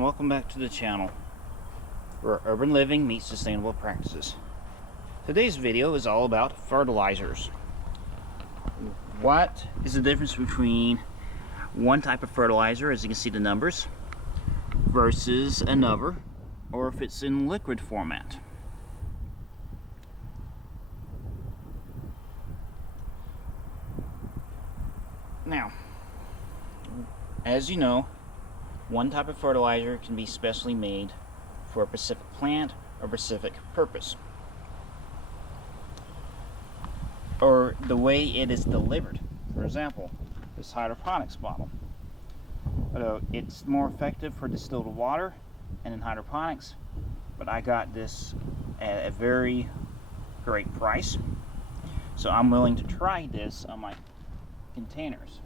Welcome back to the channel where urban living meets sustainable practices. Today's video is all about fertilizers. What is the difference between one type of fertilizer, as you can see the numbers, versus another, or if it's in liquid format? Now, as you know, one type of fertilizer can be specially made for a specific plant or specific purpose, or the way it is delivered. For example, this hydroponics bottle. It's more effective for distilled water and in hydroponics, but I got this at a very great price, so I'm willing to try this on my containers.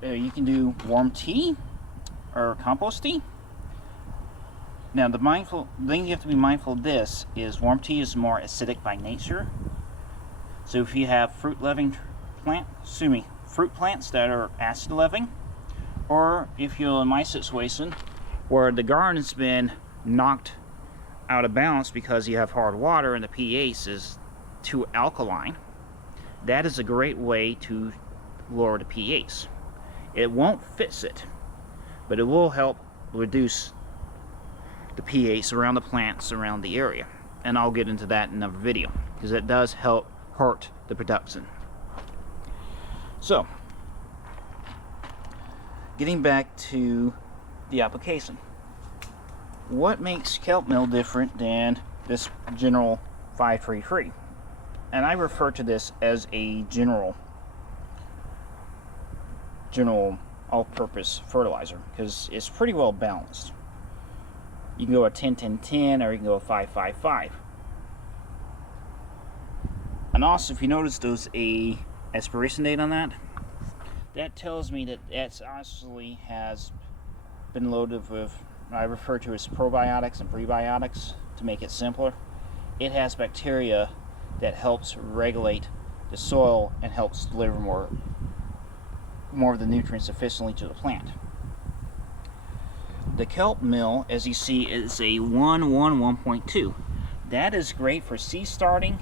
You can do warm tea or compost tea. Now the thing you have to be mindful of this is warm tea is more acidic by nature. So if you have fruit plants that are acid loving, or if you're in my situation where the garden's been knocked out of balance because you have hard water and the pH is too alkaline, that is a great way to lower the pH. It won't fix it, but it will help reduce the pH around the plants around the area. And I'll get into that in another video, because it does help hurt the production. So, getting back to the application. What makes kelp meal different than this general 533? And I refer to this as a general all-purpose fertilizer, because it's pretty well balanced. You can go a 10-10-10, or you can go a 5-5-5. And also, if you notice there's a expiration date on that, that tells me that it actually has been loaded with what I refer to as probiotics and prebiotics to make it simpler. It has bacteria that helps regulate the soil and helps deliver more of the nutrients efficiently to the plant. The kelp meal, as you see, is a 1-1-1.2. That is great for seed starting.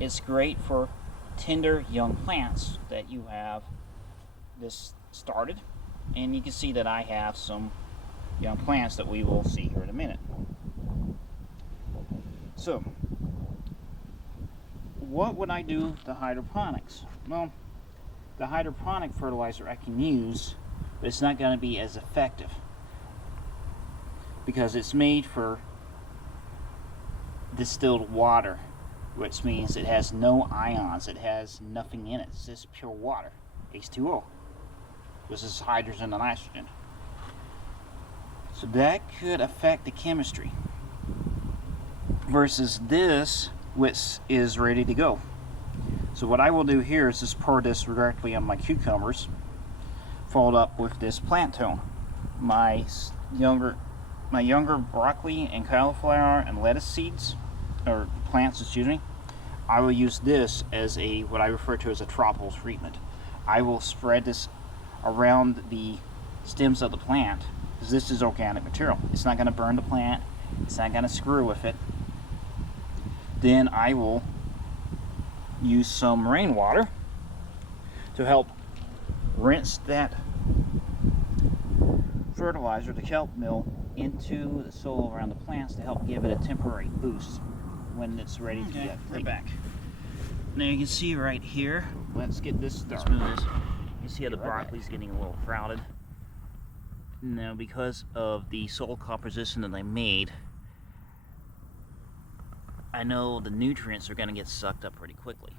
It's great for tender young plants that you have this started, and you can see that I have some young plants that we will see here in a minute. So, what would I do with the hydroponics? Well, the hydroponic fertilizer I can use, but it's not going to be as effective because it's made for distilled water, which means it has no ions, it has nothing in it. It's just pure water, H2O. This is hydrogen and nitrogen. So that could affect the chemistry. Versus this, which is ready to go. So what I will do here is just pour this directly on my cucumbers, followed up with this plant tone. My younger broccoli and cauliflower and lettuce seeds, or plants, excuse me, I will use this as what I refer to as a tropical treatment. I will spread this around the stems of the plant, because this is organic material. It's not going to burn the plant, it's not going to screw with it. Then I will use some rainwater to help rinse that fertilizer, the kelp meal, into the soil around the plants to help give it a temporary boost when it's ready to get put back. Now you can see right here, let's get this started. You see how the broccoli's getting a little crowded. Now, because of the soil composition that I made, I know the nutrients are going to get sucked up pretty quickly.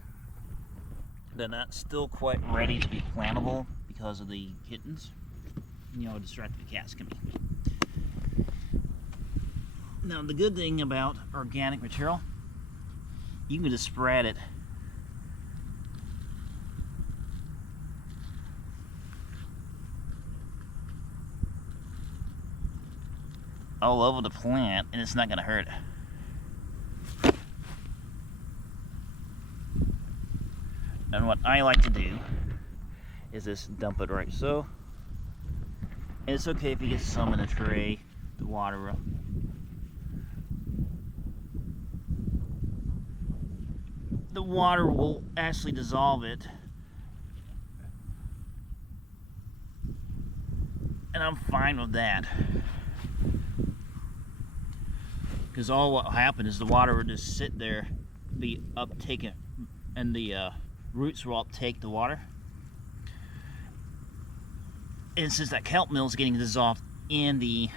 They're not still quite ready to be plantable because of the kittens. You know how distracted the cats can be. Now, the good thing about organic material, you can just spread it all over the plant, and it's not going to hurt it. And what I like to do is just dump it right so, It's okay if you get some in the tray, the water. The water will actually dissolve it. And I'm fine with that. Because all what will happen is the water will just sit there, be uptaken, and the roots will uptake the water. And since that kelp meal is getting dissolved in the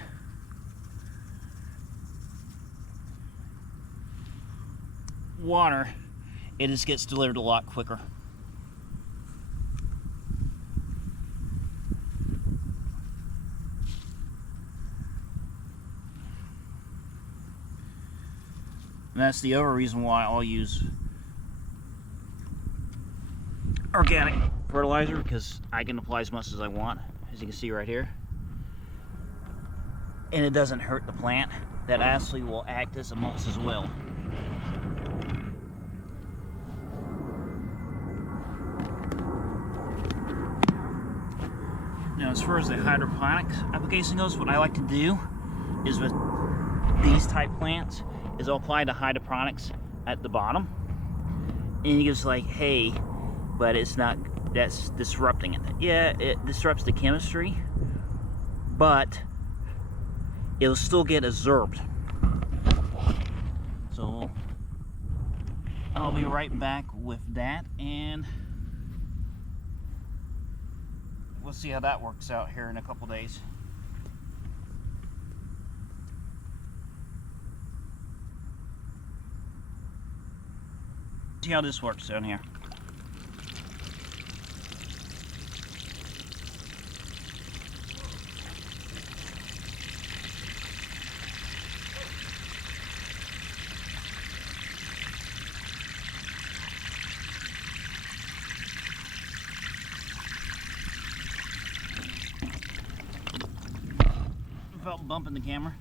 water, it just gets delivered a lot quicker. And that's the other reason why I'll use organic fertilizer, because I can apply as much as I want, as you can see right here. And it doesn't hurt the plant. That actually will act as a mulch as well. Now, as far as the hydroponics application goes, what I like to do is with these type plants is I'll apply the hydroponics at the bottom, and you just like, hey, but it's not, that's disrupting it. Yeah, it disrupts the chemistry, but it'll still get absorbed. So I'll be right back with that, and we'll see how that works out here in a couple days. See how this works down here. Felt bumping the camera.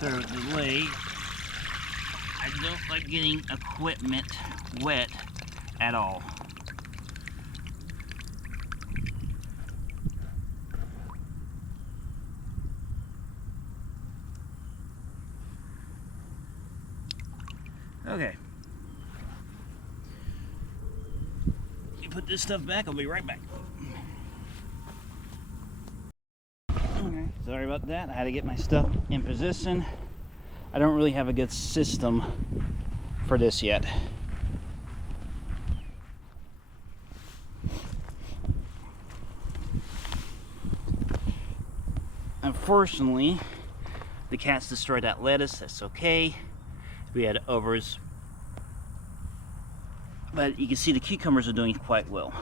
After a delay, I don't like getting equipment wet at all. Okay. You put this stuff back, I'll be right back. Okay, sorry about that. I had to get my stuff in position. I don't really have a good system for this yet. Unfortunately, the cats destroyed that lettuce. That's okay. We had overs, but you can see the cucumbers are doing quite well.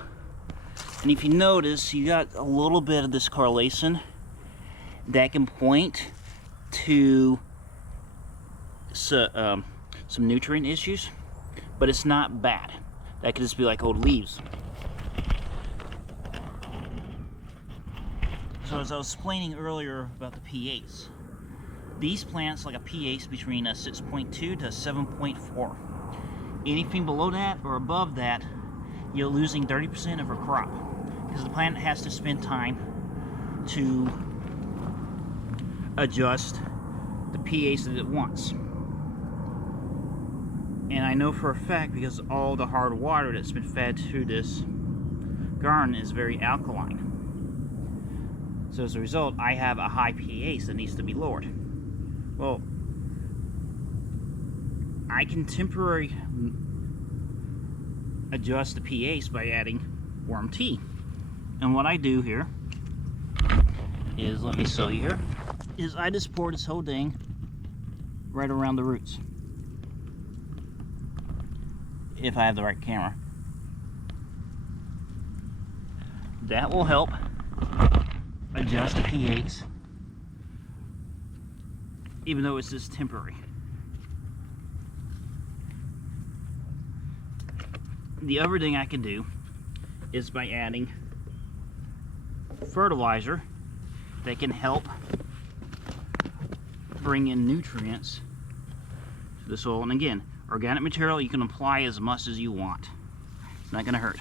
And if you notice, you got a little bit of this correlation that can point to some nutrient issues, but it's not bad. That could just be like old leaves. So as I was explaining earlier about the pH, these plants like a pH between a 6.2 to 7.4. Anything below that or above that, you're losing 30% of your crop, because the plant has to spend time to adjust the pH that it wants. And I know for a fact, because all the hard water that's been fed to this garden is very alkaline. So as a result, I have a high pH that needs to be lowered. Well, I can temporarily adjust the pH by adding worm tea. And what I do here is, let me show you here. is I just pour this whole thing right around the roots. If I have the right camera. That will help adjust the pH, even though it's just temporary. The other thing I can do is by adding fertilizer that can help bring in nutrients to the soil. And again, organic material you can apply as much as you want. It's not going to hurt.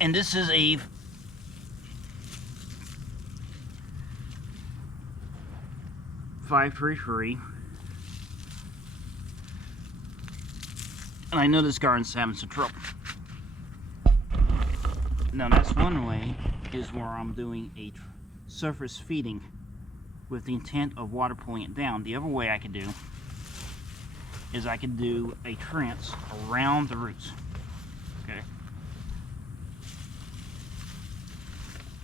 And this is a (533), and I know this garden's having some trouble. Now that's one way, is where I'm doing a surface feeding with the intent of water pulling it down. The other way I could do is I could do a trench around the roots. Okay.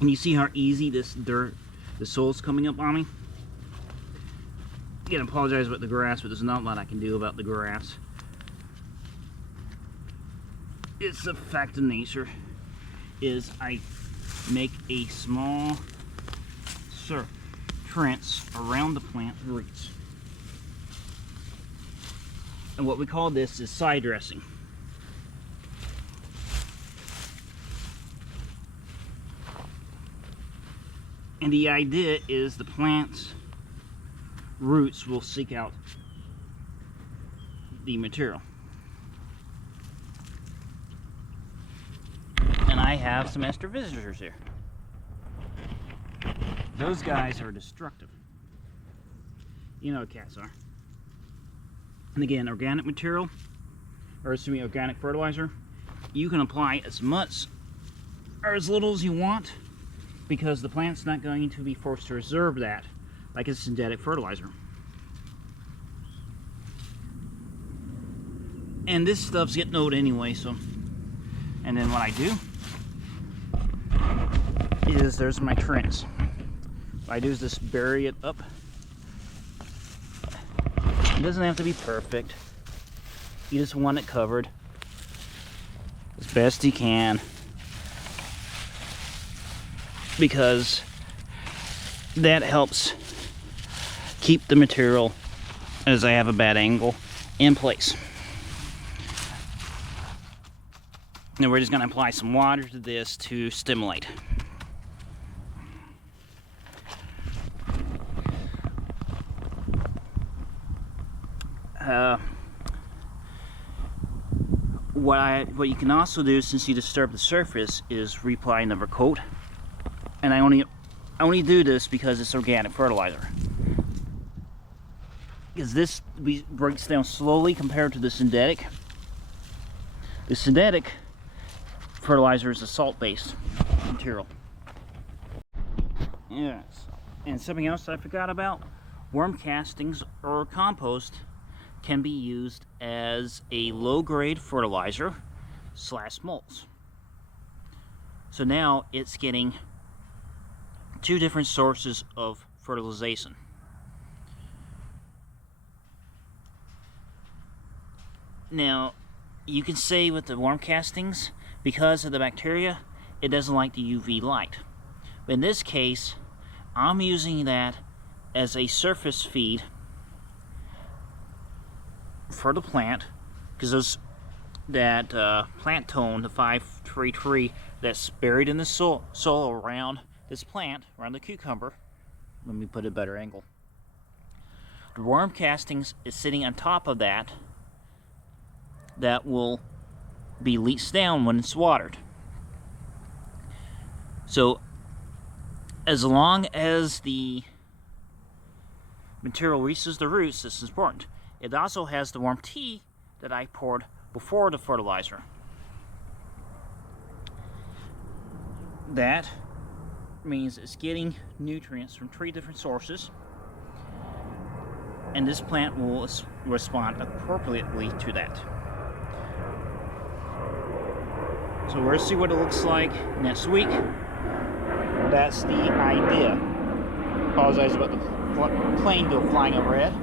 And you see how easy this dirt, the soil's coming up on me? Again, I apologize about the grass, but there's not a lot I can do about the grass. It's a fact of nature, is I make a small trench around the plant roots. And what we call this is side dressing. And the idea is the plant's roots will seek out the material. And I have some extra visitors here. Those guys are destructive. You know what cats are. And again, organic material, or excuse me, organic fertilizer, you can apply as much or as little as you want, because the plant's not going to be forced to reserve that like a synthetic fertilizer. And this stuff's getting old anyway, so. And then what I do is, there's my trench. What I do is just bury it up. It doesn't have to be perfect. You just want it covered as best you can, because that helps keep the material, as I have a bad angle, in place. And we're just going to apply some water to this to stimulate. What you can also do, since you disturb the surface, is reapply another coat. And I only do this because it's organic fertilizer. Because this breaks down slowly compared to the synthetic. The synthetic fertilizer is a salt-based material. Yes. And something else I forgot about, worm castings or compost can be used as a low-grade fertilizer / mulch. So now it's getting two different sources of fertilization. Now, you can say with the worm castings, because of the bacteria, it doesn't like the UV light. But in this case, I'm using that as a surface feed for the plant, because that plant tone, the 533, that's buried in the soil around this plant, around the cucumber. Let me put a better angle. The worm castings is sitting on top of that will be leached down when it's watered. So as long as the material reaches the roots, this is important. It also has the warm tea that I poured before the fertilizer. That means it's getting nutrients from 3 different sources, and this plant will respond appropriately to that. So we'll see what it looks like next week. That's the idea. Apologize about the plane go flying overhead.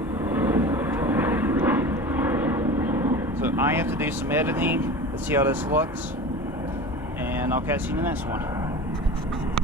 So I have to do some editing. Let's see how this looks. And I'll catch you in the next one.